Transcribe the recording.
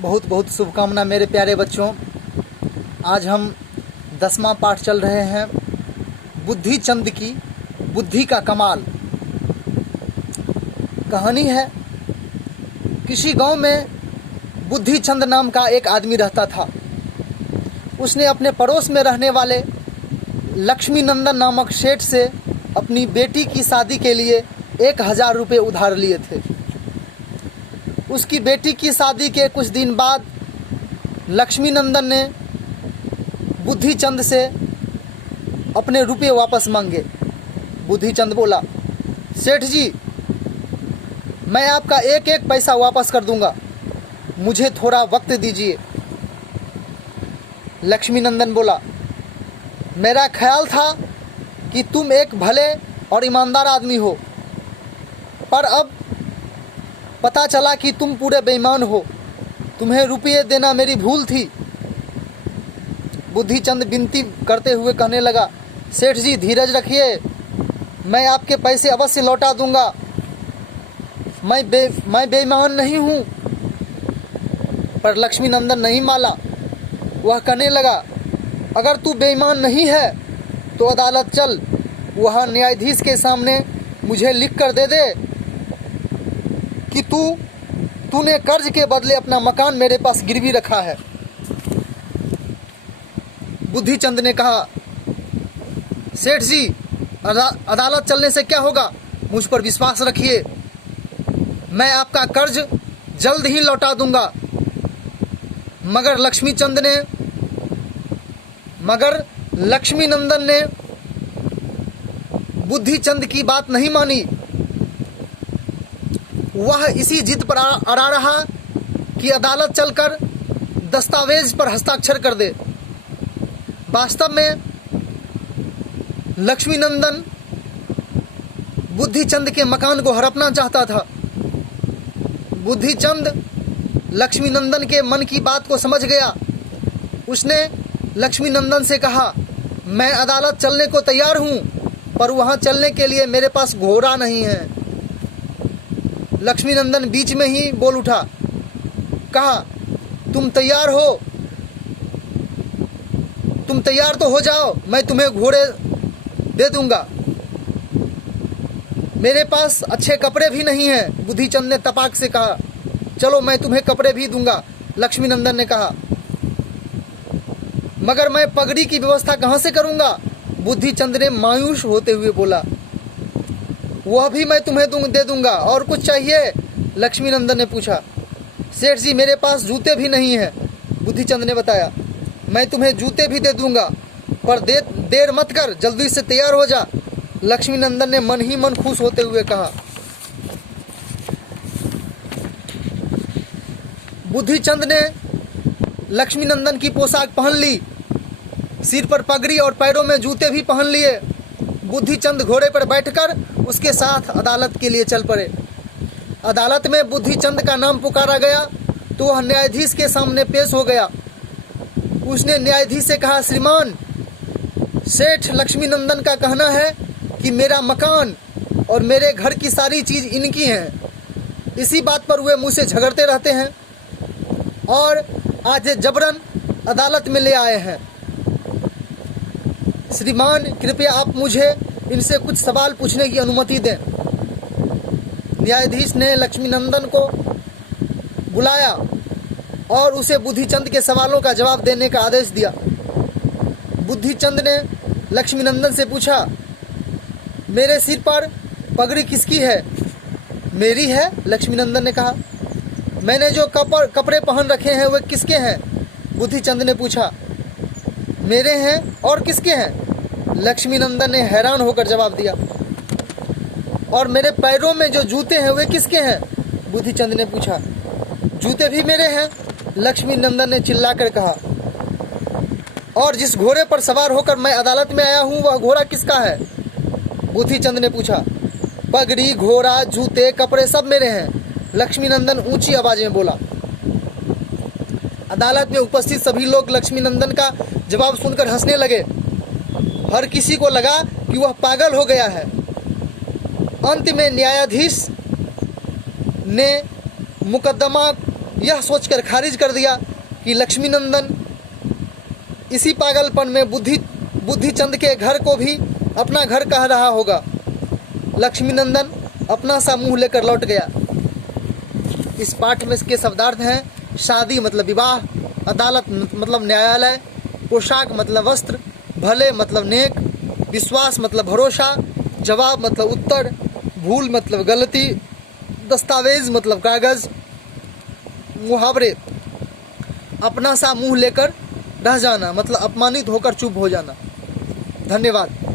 बहुत बहुत शुभकामना मेरे प्यारे बच्चों। आज हम 10वां पाठ चल रहे हैं बुद्धि चंद की बुद्धि का कमाल। कहानी है, किसी गांव में बुद्धि चंद नाम का एक आदमी रहता था। उसने अपने पड़ोस में रहने वाले लक्ष्मी नंदन नामक सेठ से अपनी बेटी की शादी के लिए 1000 रुपये उधार लिए थे। उसकी बेटी की शादी के कुछ दिन बाद लक्ष्मी नंदन ने बुद्धि चंद से अपने रुपये वापस मांगे। बुद्धि चंद बोला, सेठ जी, मैं आपका एक एक पैसा वापस कर दूंगा, मुझे थोड़ा वक्त दीजिए। लक्ष्मी नंदन बोला, मेरा ख्याल था कि तुम एक भले और ईमानदार आदमी हो, पर अब पता चला कि तुम पूरे बेईमान हो। तुम्हें रुपये देना मेरी भूल थी। बुद्धि चंद विनती करते हुए कहने लगा, सेठ जी धीरज रखिए, मैं आपके पैसे अवश्य लौटा दूंगा। मैं बेईमान नहीं हूँ। पर लक्ष्मी नंदन नहीं माना। वह कहने लगा, अगर तू बेईमान नहीं है तो अदालत चल, वहाँ न्यायाधीश के सामने मुझे लिख कर दे दे कि तूने कर्ज के बदले अपना मकान मेरे पास गिरवी रखा है। बुद्धि चंद ने कहा, सेठ जी अदालत चलने से क्या होगा, मुझ पर विश्वास रखिए, मैं आपका कर्ज जल्द ही लौटा दूंगा। मगर लक्ष्मी नंदन ने बुद्धि चंद की बात नहीं मानी। वह इसी जिद पर अड़ा रहा कि अदालत चलकर दस्तावेज पर हस्ताक्षर कर दे। वास्तव में लक्ष्मी नंदन बुद्धि चंद के मकान को हड़पना चाहता था। बुद्धि चंद लक्ष्मी नंदन के मन की बात को समझ गया। उसने लक्ष्मी नंदन से कहा, मैं अदालत चलने को तैयार हूँ, पर वहाँ चलने के लिए मेरे पास घोड़ा नहीं है। लक्ष्मी नंदन बीच में ही बोल उठा, कहा, तुम तैयार हो? तुम तैयार तो हो जाओ, मैं तुम्हें घोड़े दे दूंगा। मेरे पास अच्छे कपड़े भी नहीं हैं। बुद्धि चंद ने तपाक से कहा, चलो मैं तुम्हें कपड़े भी दूंगा। लक्ष्मी नंदन ने कहा, मगर मैं पगड़ी की व्यवस्था कहाँ से करूंगा? बुद्धि चंद ने मायूस होते हुए बोला, वह भी मैं तुम्हें दे दूंगा। और कुछ चाहिए? लक्ष्मी नंदन ने पूछा। सेठ जी मेरे पास जूते भी नहीं हैं। बुद्धि चंद ने बताया, मैं तुम्हें जूते भी दे दूंगा, पर देर मत कर, जल्दी से तैयार हो जा। लक्ष्मी नंदन ने मन ही मन खुश होते हुए कहा। बुद्धि चंद ने लक्ष्मी नंदन की पोशाक पहन ली, सिर पर पगड़ी और पैरों में जूते भी पहन लिए। बुद्धि चंद घोड़े पर बैठकर उसके साथ अदालत के लिए चल पड़े। अदालत में बुद्धि चंद का नाम पुकारा गया तो वह न्यायाधीश के सामने पेश हो गया। उसने न्यायाधीश से कहा, श्रीमान, सेठ लक्ष्मी नंदन का कहना है कि मेरा मकान और मेरे घर की सारी चीज इनकी हैं। इसी बात पर वे मुझसे झगड़ते रहते हैं और आज जबरन अदालत में ले आए हैं। श्रीमान, कृपया आप मुझे इनसे कुछ सवाल पूछने की अनुमति दें। न्यायाधीश ने लक्ष्मी नंदन को बुलाया और उसे बुद्धि चंद के सवालों का जवाब देने का आदेश दिया। बुद्धि चंद ने लक्ष्मी नंदन से पूछा, मेरे सिर पर पगड़ी किसकी है? मेरी है, लक्ष्मी नंदन ने कहा। मैंने जो कपड़े पहन रखे हैं वे किसके हैं? बुद्धि चंद ने पूछा। मेरे हैं। और किसके हैं? लक्ष्मी नंदन ने हैरान होकर जवाब दिया। और मेरे पैरों में जो जूते हैं वे किसके हैं? बुद्धि चंद ने पूछा। जूते भी मेरे हैं, लक्ष्मी नंदन ने चिल्लाकर कहा। और जिस घोड़े पर सवार होकर मैं अदालत में आया हूँ वह घोड़ा किसका है? बुद्धि चंद ने पूछा। पगड़ी, घोड़ा, जूते, कपड़े सब मेरे हैं, लक्ष्मी नंदन ऊंची आवाज में बोला। अदालत में उपस्थित सभी लोग लक्ष्मी नंदन का जवाब सुनकर हंसने लगे। हर किसी को लगा कि वह पागल हो गया है। अंत में न्यायाधीश ने मुकदमा यह सोचकर खारिज कर दिया कि लक्ष्मीनंदन इसी पागलपन में बुद्धिचंद के घर को भी अपना घर कह रहा होगा। लक्ष्मीनंदन अपना सा मुंह लेकर लौट गया। इस पाठ में इसके शब्दार्थ हैं शादी मतलब विवाह, अदालत मतलब न्यायालय, पोशाक मतलब वस्त्र, भले मतलब नेक, विश्वास मतलब भरोसा, जवाब मतलब उत्तर, भूल मतलब गलती, दस्तावेज मतलब कागज, मुहावरे अपना सा मुंह लेकर रह जाना मतलब अपमानित होकर चुप हो जाना। धन्यवाद।